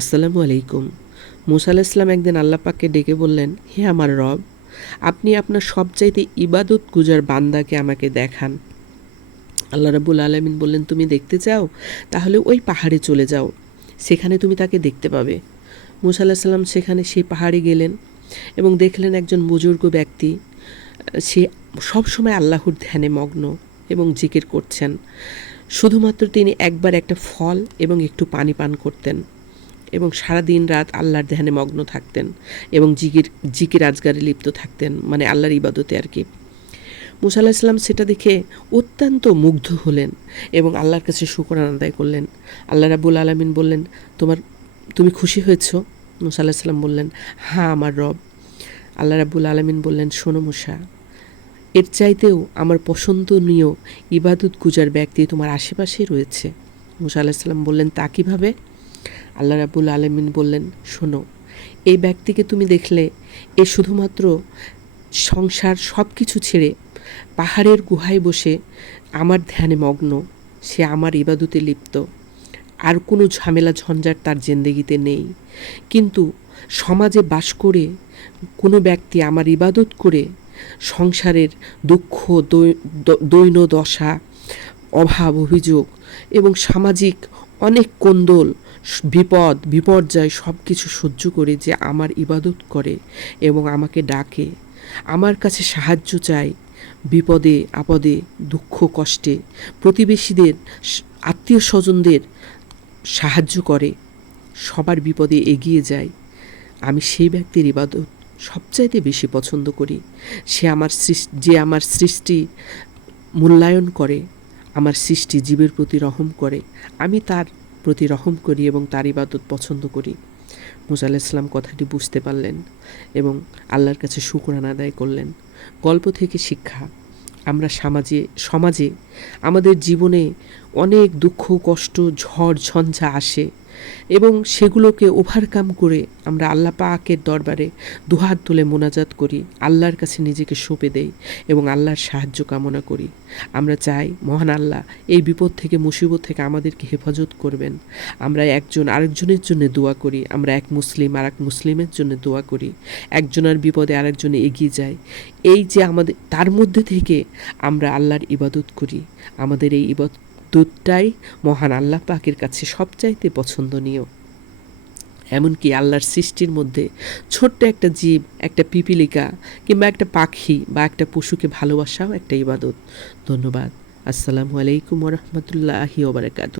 আসসালামু আলাইকুম। মুসা আলাইহিস সালাম একদিন আল্লাহ পাককে ডেকে বললেন, হে আমার রব, আপনি আপনার সবচাইতে ইবাদত গুজার বান্দাকে আমাকে দেখান। আল্লাহ রাব্বুল আলামিন বললেন, তুমি দেখতে চাও? তাহলে ওই পাহাড়ে চলে যাও, সেখানে তুমি তাকে দেখতে পাবে। মুসা আলাইহিস সালাম সেখানে সেই পাহাড়ে গেলেন এবং দেখলেন একজন বুজুর্গ ব্যক্তি, সে সবসময় আল্লাহর ধ্যানে মগ্ন এবং জিকির করছেন। শুধুমাত্র তিনি একবার একটা ফল এবং একটু পানি পান করতেন এবং সারা দিন রাত আল্লাহর ধ্যানে মগ্ন থাকতেন এবং জিকির আজগারে লিপ্ত থাকতেন, মানে আল্লাহর ইবাদতে আর কি। মুসা আলাইহিস সালাম সেটা দেখে অত্যন্ত মুগ্ধ হলেন এবং আল্লাহর কাছে শুকরানা আদায় করলেন। আল্লাহ রাব্বুল আলামিন বললেন, তুমি খুশি হয়েছো? মুসা আলাইহিস সালাম বললেন, হ্যাঁ আমার রব। আল্লাহ রাব্বুল আলামিন বললেন, শোনো মুসা, এর চাইতেও আমার পছন্দনীয় ইবাদত গুজার ব্যক্তি তোমার আশেপাশেই রয়েছে। মুসা আলাইহিস সালাম বললেন, তা কীভাবে? আল্লাহ রাব্বুল আলামিন বললেন, শোনো, এই ব্যক্তিকে তুমি দেখলে এ শুধুমাত্র সংসার সব কিছু ছেড়ে পাহাড়ের গুহায় বসে আমার ধ্যানে মগ্ন, সে আমার ইবাদতে লিপ্ত, আর কোনো ঝামেলা ঝঞ্ঝাট তার জিন্দেগিতে নেই। কিন্তু সমাজে বাস করে কোনো ব্যক্তি আমার ইবাদত করে সংসারের দুঃখ, দৈন্য দশা, অভাব অভিযোগ এবং সামাজিক অনেক কোন্দল, বিপর্যয় সব কিছু সহ্য করে যে আমার ইবাদত করে এবং আমাকে ডাকে, আমার কাছে সাহায্য চায়, বিপদে আপদে দুঃখ কষ্টে প্রতিবেশীদের, আত্মীয় স্বজনদের সাহায্য করে, সবার বিপদে এগিয়ে যায়, আমি সেই ব্যক্তির ইবাদত সবচাইতে বেশি পছন্দ করি। যে আমার সৃষ্টি মূল্যায়ন করে, আমার সৃষ্টি জীবের প্রতি রহম করে, আমি তার প্রতি রহম করি এবং তার ইবাদত পছন্দ করি। মুসা আলাইহিস সালাম কথাটি বুঝতে পারলেন এবং আল্লাহর কাছে শুকরানা আদায় করলেন। গল্প থেকে শিক্ষা, আমরা সমাজে আমাদের জীবনে অনেক দুঃখ কষ্ট ঝড় ঝঞ্ঝা আসে এবং সেগুলোকে ওভারকাম করে আমরা আল্লাহ পাকের দরবারে দুহাত তুলে মোনাজাত করি, আল্লাহর কাছে নিজেকে সঁপে দেই এবং আল্লাহর সাহায্য কামনা করি। আমরা চাই মহান আল্লাহ এই বিপদ থেকে, মুসিবত থেকে আমাদেরকে হেফাজত করবেন। আমরা একজন আরেকজনের জন্য দোয়া করি, আমরা এক মুসলিম আর এক মুসলিমের জন্য দোয়া করি, একজনের বিপদে আরেকজনে এগিয়ে যায়। এই যে আমাদের তার মধ্যে থেকে আমরা আল্লাহর ইবাদত করি, আমাদের এই ইবাদতটাই মহান আল্লাহ পাকের কাছে সবচাইতে পছন্দনীয়। এমনকি আল্লাহর সৃষ্টির মধ্যে ছোট্ট একটা জীব, একটা পিপিলিকা কিংবা একটা পাখি বা একটা পশুকে ভালোবাসাও একটা ইবাদত। ধন্যবাদ। আসসালামু আলাইকুম ওয়া রাহমাতুল্লাহি ওয়া বারাকাতুহু।